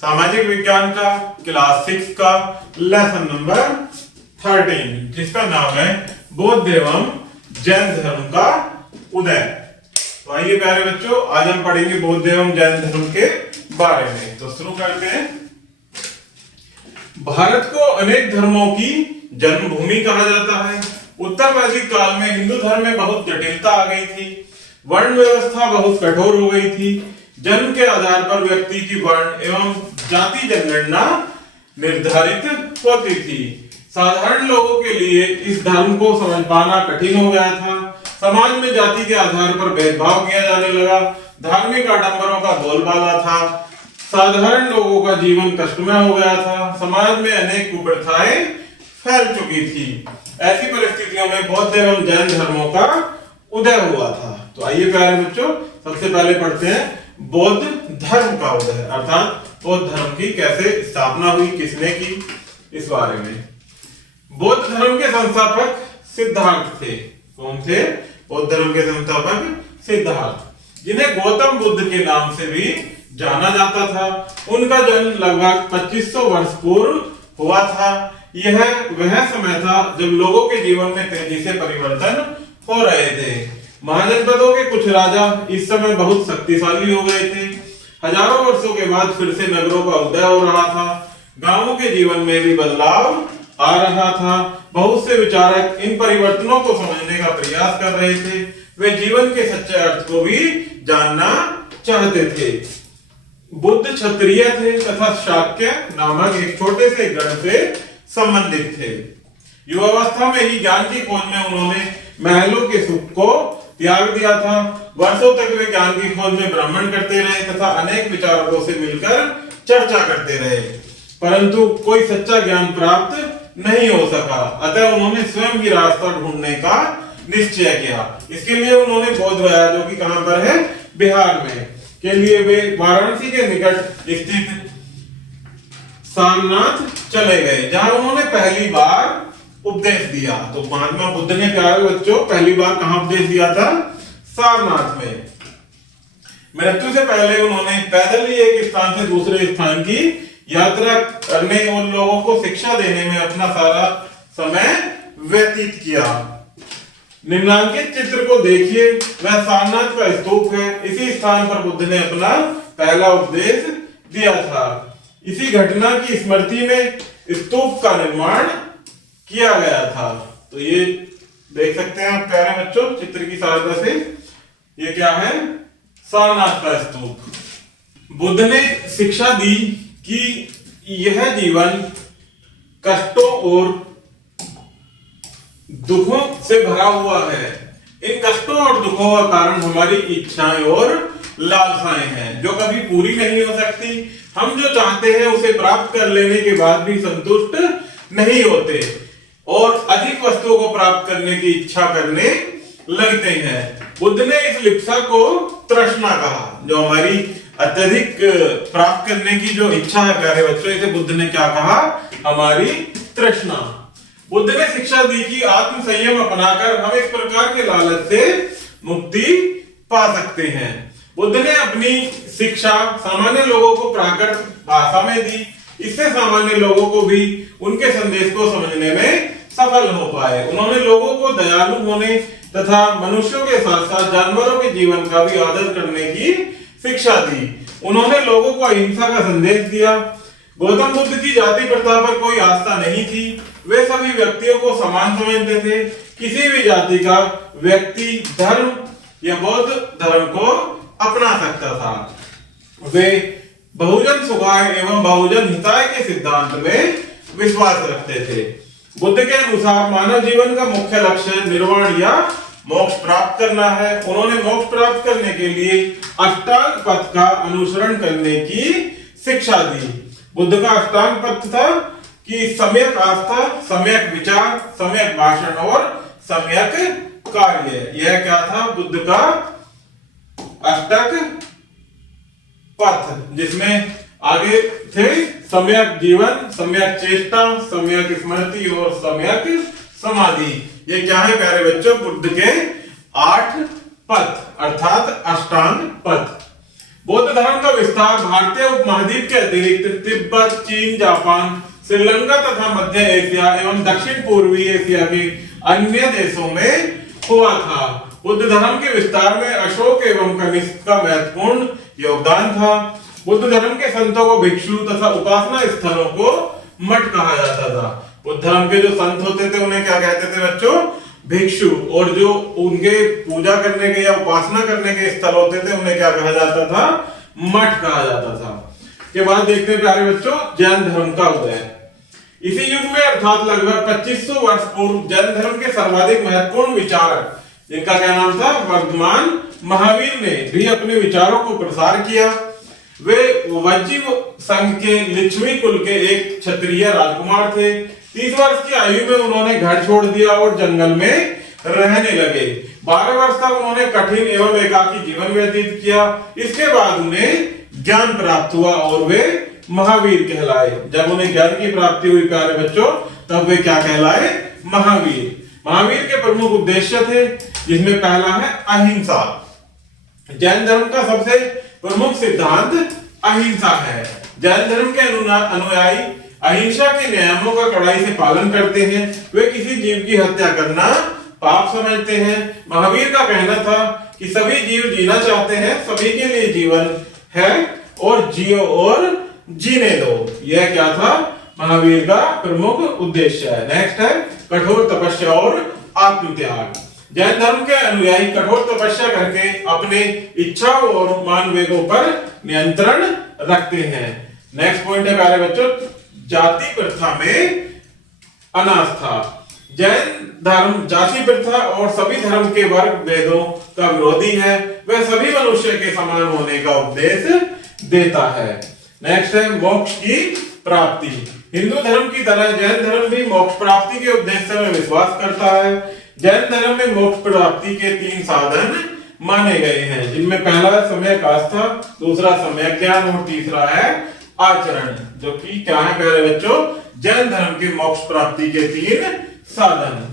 सामाजिक विज्ञान का क्लास 6 का लेसन नंबर 13, जिसका नाम है बौद्ध एवं जैन धर्म का उदय। तो आइए प्यारे बच्चों, आज हम पढ़ेंगे बौद्ध एवं जैन धर्म के बारे में। तो शुरू करते हैं। भारत को अनेक धर्मों की जन्मभूमि कहा जाता है। उत्तर वैदिक काल में हिंदू धर्म में बहुत जटिलता आ गई थी। वर्ण व्यवस्था बहुत कठोर हो गई थी। जन्म के आधार पर व्यक्ति की वर्ण एवं जाति जनगणना निर्धारित होती थी। साधारण लोगों के लिए इस धर्म को समझ पाना कठिन हो गया था। समाज में जाति के आधार पर भेदभाव किया जाने लगा। धार्मिक आडंबरों का बोलबाला था। साधारण लोगों का जीवन कष्टमय हो गया था। समाज में अनेक कुप्रथाएं फैल चुकी थी। ऐसी परिस्थितियों में बौद्ध एवं जैन धर्मों का उदय हुआ था। तो आइए प्यारे बच्चों, सबसे पहले पढ़ते हैं बौद्ध धर्म का उदय, अर्थात बौद्ध धर्म की कैसे स्थापना हुई, किसने की, इस बारे में। बौद्ध धर्म के संस्थापक सिद्धार्थ थे। कौन थे? बौद्ध धर्म के संस्थापक सिद्धार्थ, जिन्हें गौतम बुद्ध के नाम से भी जाना जाता था। उनका जन्म लगभग 2500 वर्ष पूर्व हुआ था। यह वह समय था जब लोगों के जीवन में तेजी से परिवर्तन हो रहे थे। महाजनपदों के कुछ राजा इस समय बहुत शक्तिशाली हो गए थे। हजारों वर्षों के बाद फिर से नगरों का उदय हो रहा था। गांवों के जीवन में भी बदलाव आ रहा था। बहुत से विचारक इन परिवर्तनों को समझने का प्रयास कर रहे थे। वे जीवन के सच्चे अर्थ को भी जानना चाहते थे। बुद्ध क्षत्रिय थे तथा शाक्य नामक एक छोटे से गण से संबंधित थे। युवावस्था में ही ज्ञान की खोज में उन्होंने महलों के सुख को त्याग दिया था। वर्षों तक वे ज्ञान की खोज में भ्रमण करते रहे तथा अनेक विचारकों से मिलकर चर्चा करते रहे, परंतु कोई सच्चा ज्ञान प्राप्त नहीं हो सका। अतः उन्होंने स्वयं ही रास्ता ढूंढने का निश्चय किया। इसके लिए उन्होंने बौद्ध गया, जो कि कहां पर है? बिहार में, के लिए वे वाराणसी के निकट स्थित सारनाथ चले गए, जहां उन्होंने पहली बार उपदेश दिया। तो महात्मा बुद्ध ने प्यारे बच्चों पहली बार कहां उपदेश दिया था? सारनाथ में। मृत्यु से पहले उन्होंने पैदल ही एक स्थान से दूसरे स्थान की यात्रा करने और लोगों को शिक्षा देने में अपना सारा समय व्यतीत किया। निम्नांकित चित्र को देखिए, वह सारनाथ का स्तूप है। इसी स्थान पर बुद्ध ने अपना पहला उपदेश दिया था। इसी घटना की स्मृति में स्तूप का निर्माण किया गया था। तो ये देख सकते हैं आप प्यारे बच्चों चित्र की सहायता से। ये क्या है? सारनाथ का स्तूप। बुद्ध ने शिक्षा दी कि यह जीवन कष्टों और दुखों से भरा हुआ है। इन कष्टों और दुखों का कारण हमारी इच्छाएं और लालसाएं हैं, जो कभी पूरी नहीं हो सकती। हम जो चाहते हैं उसे प्राप्त कर लेने के बाद भी संतुष्ट नहीं होते और अधिक वस्तुओं को प्राप्त करने की इच्छा करने लगते हैं। बुद्ध ने इस लिप्सा को तृष्णा कहा, जो हमारी अत्यधिक प्राप्त करने की जो इच्छा है प्यारे बच्चों, इसे बुद्ध ने क्या कहा? हमारी तृष्णा। बुद्ध ने शिक्षा दी कि आत्म संयम अपनाकर हम इस प्रकार के लालच से मुक्ति पा सकते हैं। बुद्ध ने अपनी शिक्षा सामान्य लोगों को प्राकृत भाषा में दी। इससे सामान्य लोगों को भी उनके संदेश को समझने में सफल हो पाए। उन्होंने लोगों को दयालु होने तथा मनुष्यों के साथ साथ जानवरों के जीवन का भी आदर करने की शिक्षा दी। उन्होंने लोगों को अहिंसा का संदेश दिया। गौतम बुद्ध की जाति प्रथा पर कोई आस्था नहीं थी। वे सभी व्यक्तियों को समान समझते थे। किसी भी जाति का व्यक्ति धर्म या बौद्ध धर्म को अपना सकता था। वे बहुजन सुखाय एवं बहुजन हिताय के सिद्धांत में विश्वास रखते थे। बुद्ध के अनुसार मानव जीवन का मुख्य लक्ष्य निर्वाण या मोक्ष प्राप्त करना है। उन्होंने मोक्ष प्राप्त करने के लिए अष्टांग पथ का अनुसरण करने की शिक्षा दी। बुद्ध का अष्टांग पथ था कि सम्यक आस्था, सम्यक विचार, सम्यक भाषण और सम्यक कार्य। यह क्या था? बुद्ध का अष्टक पथ, जिसमें आगे थे सम्यक जीवन, सम्यक चेष्टा, सम्यक स्मृति और सम्यक समाधि। ये क्या है प्यारे बच्चों? बुद्ध के 8 पथ अर्थात अष्टांग पथ। बौद्ध धर्म का विस्तार भारतीय उपमहाद्वीप के अतिरिक्त तिब्बत, चीन, जापान, श्रीलंका तथा मध्य एशिया एवं दक्षिण पूर्वी एशिया के अन्य देशों में हुआ था। बुद्ध धर्म के विस्तार में अशोक एवं कनिष्क का महत्वपूर्ण योगदान था। बुद्ध धर्म के संतों को भिक्षु तथा उपासना स्थलों को मठ कहा जाता था। बुद्ध धर्म के जो संत होते थे उन्हें क्या कहते थे बच्चों? भिक्षु। और जो उनके पूजा करने के या उपासना करने के स्थल होते थे उन्हें क्या कहा जाता था? मठ कहा जाता था। के बाद देखते हैं प्यारे बच्चों जैन धर्म का उदय। इसी युग में अर्थात लगभग 2500 वर्ष पूर्व जैन धर्म के सर्वाधिक महत्वपूर्ण विचारक, जिनका क्या नाम था? वर्धमान महावीर, ने भी अपने विचारों को प्रसार किया। वे वज्जीव संघ के लिच्छवी कुल के एक क्षत्रिय राजकुमार थे। 30 वर्ष की आयु में उन्होंने घर छोड़ दिया और जंगल में रहने लगे। 12 वर्ष तक उन्होंने कठिन एवं एकाकी जीवन व्यतीत किया। इसके बाद उन्हें ज्ञान प्राप्त हुआ और वे महावीर कहलाए। जब उन्हें ज्ञान की प्राप्ति हुई प्यारे बच्चों, तब वे क्या कहलाए? महावीर। महावीर के प्रमुख उद्देश्य थे, जिसमें पहला है अहिंसा। जैन धर्म का सबसे प्रमुख सिद्धांत अहिंसा है। जैन धर्म के अनुयायी अहिंसा के नियमों का कड़ाई से पालन करते हैं। वे किसी जीव की हत्या करना पाप समझते हैं। महावीर का कहना था कि सभी जीव जीना चाहते हैं, सभी के लिए जीवन है और जियो और जीने दो। यह क्या था? महावीर का प्रमुख उद्देश्य है। नेक्स्ट है कठोर तपस्या और आत्मत्याग। जैन धर्म के अनुयायी कठोर तपस्या करके अपने इच्छाओं और मानवेगों पर नियंत्रण रखते हैं। नेक्स्ट पॉइंट है प्यारे बच्चों जाति प्रथा में अनास्था। जैन धर्म जाति प्रथा और सभी धर्म के वर्ग भेदों का विरोधी है। वह सभी मनुष्य के समान होने का उपदेश देता है। नेक्स्ट है मोक्ष की प्राप्ति। हिंदू धर्म की तरह जैन धर्म भी मोक्ष प्राप्ति के उद्देश्य में विश्वास करता है। जैन धर्म में मोक्ष प्राप्ति के 3 साधन माने गए हैं, जिनमें पहला है सम्यक आस्था, दूसरा सम्यक ज्ञान और तीसरा है आचरण, जो कि क्या है प्यारे बच्चों? जैन धर्म के मोक्ष प्राप्ति के 3 साधन।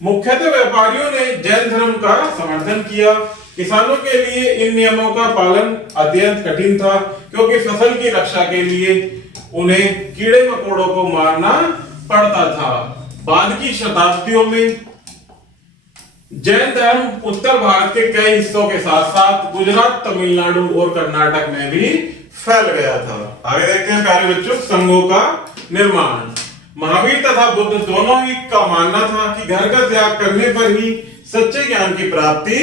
मुख्यतः व्यापारियों ने जैन धर्म का समर्थन किया। किसानों के लिए इन नियमों का पालन अत्यंत कठिन था, क्योंकि फसल की रक्षा के लिए उन्हें कीड़े मकोड़ों को मारना पड़ता था। बाद की शताब्दियों में जैन धर्म उत्तर भारत के कई हिस्सों के साथ साथ गुजरात, तमिलनाडु और कर्नाटक में भी फैल गया था। आगे देखते हैं प्यारे बच्चों संघों का निर्माण। महावीर तथा बुद्ध दोनों ही का मानना था कि घर का त्याग करने पर ही सच्चे ज्ञान की प्राप्ति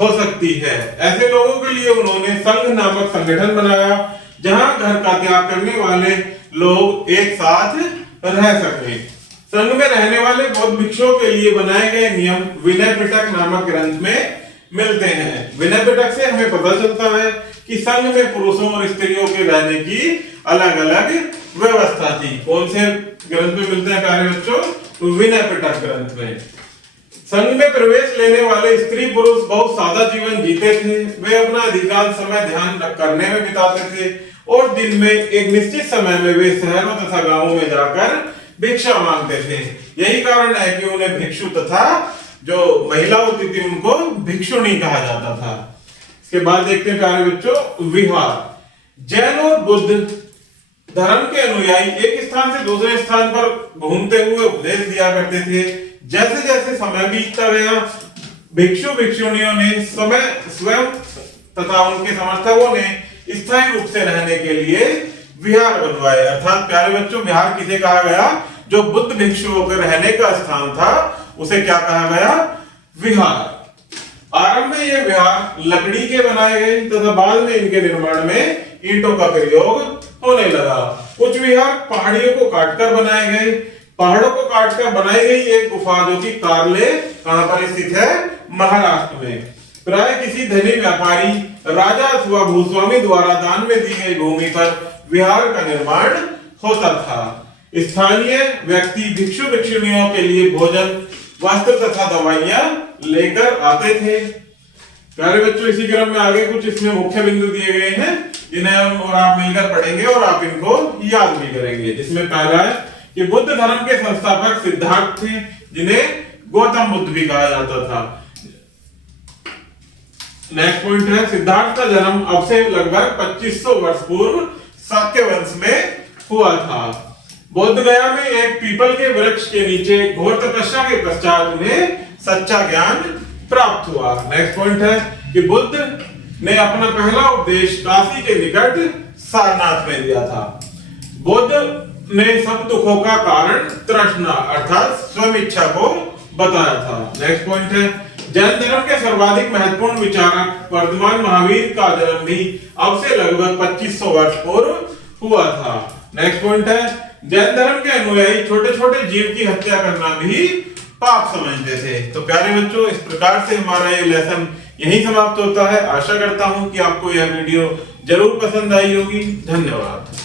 हो सकती है। ऐसे लोगों के लिए उन्होंने संघ नामक संगठन बनाया, जहां घर का त्याग करने वाले लोग एक साथ रह सके। संघ में रहने वाले बौद्ध भिक्षुओं के लिए बनाए गए नियम विनय पिटक नामक ग्रंथ में मिलते हैं। विनय पिटक से हमें पता चलता है कि संघ में पुरुषों और स्त्रियों के रहने की अलग अलग व्यवस्था थी। कौन से ग्रंथ में मिलते हैं प्यारे बच्चों? विनय पिटक ग्रंथ में। संघ में प्रवेश लेने वाले स्त्री पुरुष बहुत सादा जीवन जीते थे। वे अपना अधिकांश समय ध्यान करने में बिताते थे और दिन में एक निश्चित समय में वे शहरों तथा गांवों में जाकर भिक्षा मांगते थे। यही कारण है कि उन्हें भिक्षु तथा जो महिला होती थी उनको भिक्षुणी कहा जाता था। इसके बाद देखते हैं प्यारे बच्चों विहार। जैन और बुद्ध धर्म के अनुयायी एक स्थान से दूसरे स्थान पर घूमते हुए उपदेश दिया करते थे। जैसे जैसे समय बीतता गया, भिक्षु भिक्षुणियों ने समय स्वयं तथा उनके समर्थकों ने स्थायी रूप से रहने के लिए विहार बनवाए। अर्थात प्यारे बच्चों विहार किसे कहा गया? जो बुद्ध भिक्षुओं के रहने का स्थान था उसे क्या कहा गया? विहार। आरंभ में ये विहार लकड़ी के बनाए गए तथा बाद में इनके निर्माण में ईंटों का प्रयोग होने लगा। कुछ विहार पहाड़ियों को काटकर बनाए गए। पहाड़ों को काटकर बनाई गई एक गुफा जो कि कार्ले कहां पर स्थित है? महाराष्ट्र में। प्राय किसी धनी व्यापारी, राजा अथवा भूस्वामी द्वारा दान में दी गई भूमि पर विहार का निर्माण होता था। स्थानीय व्यक्ति भिक्षु भिक्षुणियों के लिए भोजन, वस्त्र तथा दवाइयां लेकर आते थे। प्यारे बच्चों इसी क्रम में आगे कुछ इसमें मुख्य बिंदु दिए गए हैं जिन्हें हम और आप मिलकर पढ़ेंगे और आप इनको याद भी करेंगे। जिसमें पहला है कि बुद्ध धर्म के संस्थापक सिद्धार्थ थे, जिन्हें गौतम बुद्ध भी कहा जाता था। नेक्स्ट पॉइंट है सिद्धार्थ का जन्म अब से लगभग 2500 वर्ष पूर्व शाक्य वंश में हुआ था। बोध गया में एक पीपल के वृक्ष के नीचे घोर तपस्या के पश्चात उन्हें सच्चा ज्ञान प्राप्त हुआ। नेक्स्ट पॉइंट है कि बुद्ध ने अपना पहला उपदेश काशी के निकट सारनाथ में दिया था। बुद्ध ने सब दुखों का कारण तृष्णा अर्थात स्वयं इच्छा को बताया था। नेक्स्ट पॉइंट है जैन धर्म के सर्वाधिक महत्वपूर्ण विचारक वर्तमान महावीर का जन्म भी अब से लगभग 2500 वर्ष पूर्व हुआ था। नेक्स्ट पॉइंट है जैन धर्म के अनुयायी छोटे छोटे जीव की हत्या करना भी पाप समझते थे। तो प्यारे बच्चों, इस प्रकार से हमारा ये लेसन यहीं समाप्त होता है। आशा करता हूं कि आपको यह वीडियो जरूर पसंद आई होगी। धन्यवाद।